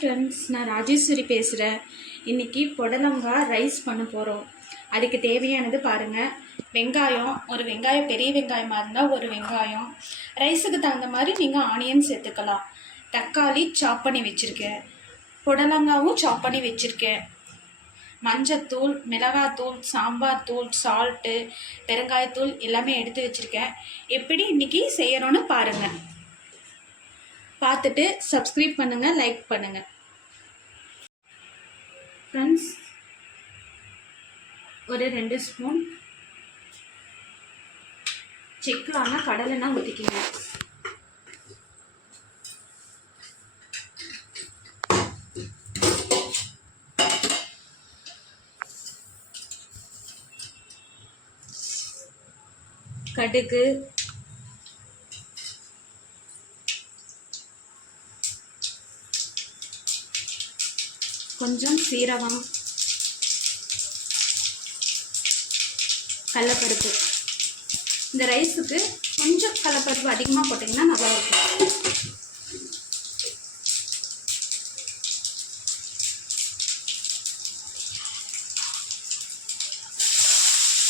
Friends நான் ராஜேஸ்வரி பேசுகிறேன் இன்றைக்கி புடலங்காய் ரைஸ் பண்ண போகிறோம் அதுக்கு தேவையானது பாருங்கள் வெங்காயம் ஒரு வெங்காயம் பெரிய வெங்காயமாக இருந்தால் ஒரு வெங்காயம். ரைஸுக்கு தகுந்த மாதிரி நீங்கள் ஆனியன் சேர்த்துக்கலாம். தக்காளி சாப் பண்ணி வச்சுருக்கேன். புடலங்காவும் சாப் பண்ணி வச்சுருக்கேன். மஞ்சத்தூள் மிளகாத்தூள் சாம்பார் தூள் சால்ட்டு பெருங்காயத்தூள் எல்லாமே எடுத்து வச்சுருக்கேன். எப்படி இன்றைக்கி செய்யறோன்னு பாருங்கள் பார்த்துட்டு சப்ஸ்கிரைப் பண்ணுங்கள் லைக் பண்ணுங்கள் ஃப்ரெண்ட்ஸ் ஒரு ரெண்டு ஸ்பூன் செக்கிலான கடலைனா ஊற்றிக்கிங்க கடுகு கொஞ்சம் சீரகம் கடலப்பருப்பு. இந்த ரைஸுக்கு கொஞ்சம் கடலப்பருப்பு அதிகமாக போட்டிங்கன்னா நல்லா இருக்கும்.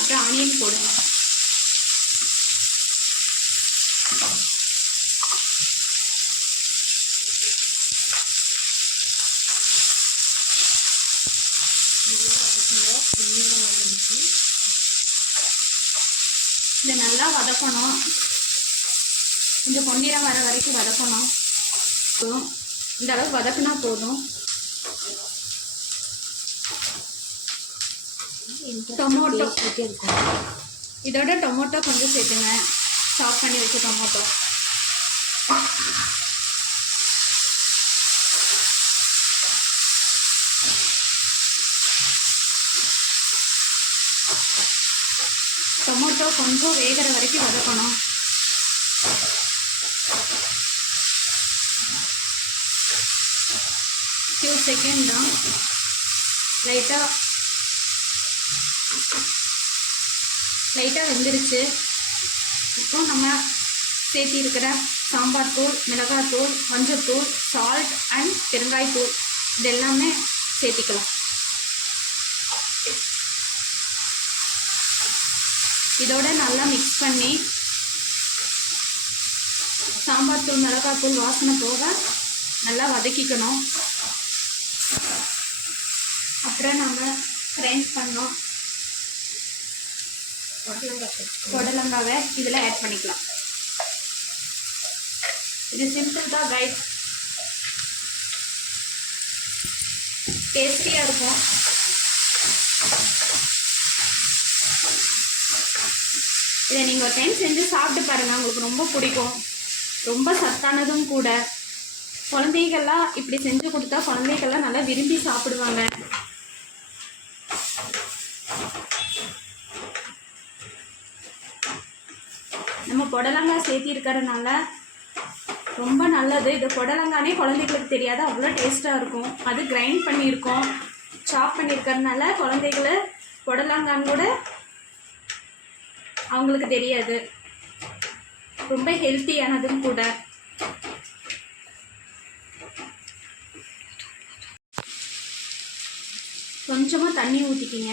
அப்புறம் ஆனியன் போடுங்க இதை நல்லா வதக்கணும். கொஞ்சம் பொன்னிறம் வர வரைக்கும் வதக்கணும். போதும். இந்த அளவுக்கு வதக்குனா போதும். டொமோட்டோ. இதோட டொமோட்டோ கொஞ்சம் சேர்த்துங்க. சாப் பண்ணி வச்சு டொமோட்டோ. டொமோட்டோ கொஞ்சம் வேகிற வரைக்கும் வதக்கணும் ஃபியூ செகண்ட் தான் லைட்டாக லைட்டாக வெந்துருச்சு. இப்போ நம்ம சேர்த்தி இருக்கிற சாம்பார் தூள் மிளகாத்தூள் மஞ்சத்தூள் சால்ட் அண்ட் பெருங்காய்த்தூள் இது எல்லாமே சேர்த்திக்கலாம். இதோட நல்லா மிக்ஸ் பண்ணி சாம்பார் தூள் மிளகாத்தூள் வாசனை போக நல்லா வதக்கிக்கணும். அப்புறம் நம்ம கிரைண்ட் பண்ணோம். புடலங்காவை இதில் ஆட் பண்ணிக்கலாம். இது சிம்பிள் தான் கைட் டேஸ்டியாக இருக்கும். இதை நீங்கள் ஒரு டைம் செஞ்சு சாப்பிட்டு பாருங்கள் உங்களுக்கு ரொம்ப பிடிக்கும். ரொம்ப சத்தானதும் கூட. குழந்தைகள்லாம் இப்படி செஞ்சு கொடுத்தா குழந்தைகள்லாம் நல்லா விரும்பி சாப்பிடுவாங்க. நம்ம புடலங்காய் சேர்த்திருக்கிறதுனால ரொம்ப நல்லது. இது புடலங்கானே குழந்தைகளுக்கு தெரியாது. அவ்வளோ டேஸ்ட்டாக இருக்கும். அது கிரைண்ட் பண்ணியிருக்கோம். சாப் பண்ணியிருக்கறதுனால குழந்தைகளை புடலங்கான்னு கூட அவங்களுக்கு தெரியாது. ரொம்ப ஹெல்த்தியானதும் கூட. கொஞ்சமாக தண்ணி ஊற்றிக்கிங்க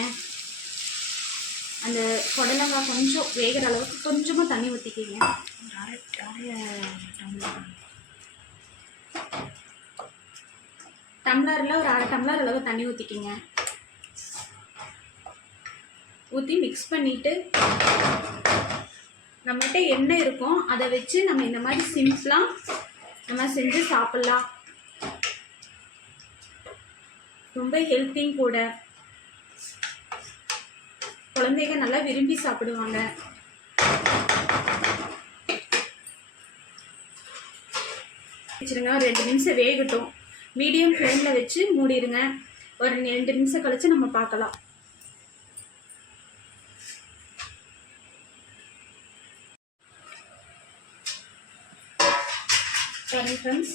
அந்த புடலங்காய் கொஞ்சம் வேகிற அளவுக்கு கொஞ்சமாக தண்ணி ஊற்றிக்கிங்க டம்ளரில் ஒரு அரை டம்ளர் அளவு தண்ணி ஊற்றிக்கிங்க ஊற்றி மிக்ஸ் பண்ணிவிட்டு நம்மகிட்ட எண்ணெய் இருக்கும் அதை வச்சு நம்ம இந்த மாதிரி சிம்பிளாக நம்ம செஞ்சு சாப்பிட்லாம். ரொம்ப ஹெல்த்தியும் கூட. குழந்தைங்க நல்லா விரும்பி சாப்பிடுவாங்க. வச்சுருங்க ஒரு ரெண்டு நிமிஷம் வேகட்டும். மீடியம் ஃப்ளேமில் வச்சு மூடிடுங்க. ஒரு ரெண்டு நிமிஷம் கழித்து நம்ம பார்க்கலாம். சாரி ஃப்ரெண்ட்ஸ்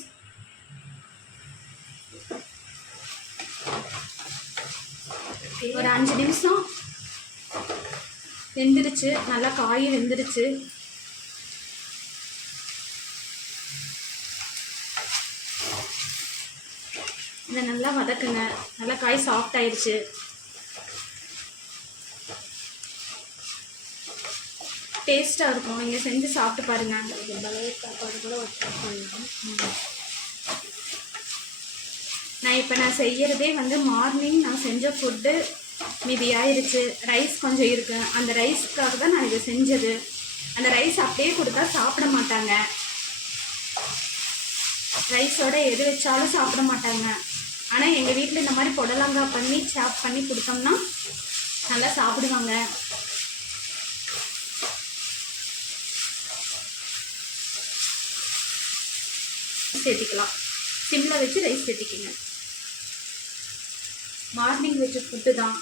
ஒரு அஞ்சு நிமிஷம் வெந்துருச்சு. நல்லா காய் வெந்துருச்சு. இதை நல்லா வதக்குங்க. நல்லா காய் சாஃப்ட் ஆயிடுச்சு டேஸ்ட்டாக இருக்கும். நீங்கள் செஞ்சு சாப்பிட்டு பாருங்கள் சாப்பாடு கூட நான் இப்போ நான் செய்கிறதே வந்து மார்னிங் நான் செஞ்ச ஃபுட்டு மீதி ஆயிடுச்சு ரைஸ் கொஞ்சம் இருக்கு. அந்த ரைஸ்க்காக தான் நான் இதை செஞ்சது. அந்த ரைஸ் அப்படியே கொடுத்தா சாப்பிட மாட்டாங்க. ரைஸோட எது வச்சாலும் சாப்பிட மாட்டாங்க. ஆனால் எங்கள் வீட்டில் இந்த மாதிரி புடலங்காய் பண்ணி சாப் பண்ணி கொடுத்தோம்னா நல்லா சாப்பிடுவாங்க. சேர்த்திக்கலாம் சிம்மில் வச்சு ரைஸ் சேர்த்திக்கிங்க மார்னிங் வச்ச ஃபுட்டு தான்.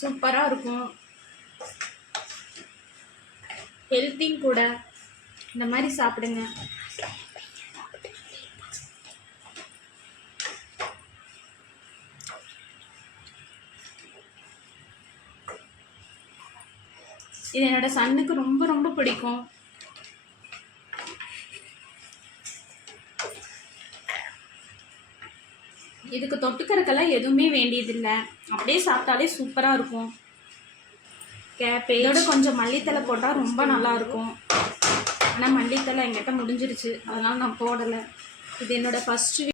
சூப்பராக இருக்கும். ஹெல்த்திங் கூட. இந்த மாதிரி சாப்பிடுங்க. இது என்னோட சன்னுக்கு ரொம்ப ரொம்ப பிடிக்கும். இதுக்கு தொட்டுக்கிறதுக்கெல்லாம் எதுவுமே வேண்டியதில்லை. அப்படியே சாப்பிட்டாலே சூப்பராக இருக்கும். கேப்பே இதோட கொஞ்சம் மல்லித்தலை போட்டால் ரொம்ப நல்லா இருக்கும். ஆனால் மல்லித்தலை என்கிட்ட முடிஞ்சிருச்சு. அதனால் நான் போடலை. இது என்னோடய ஃபஸ்ட்டு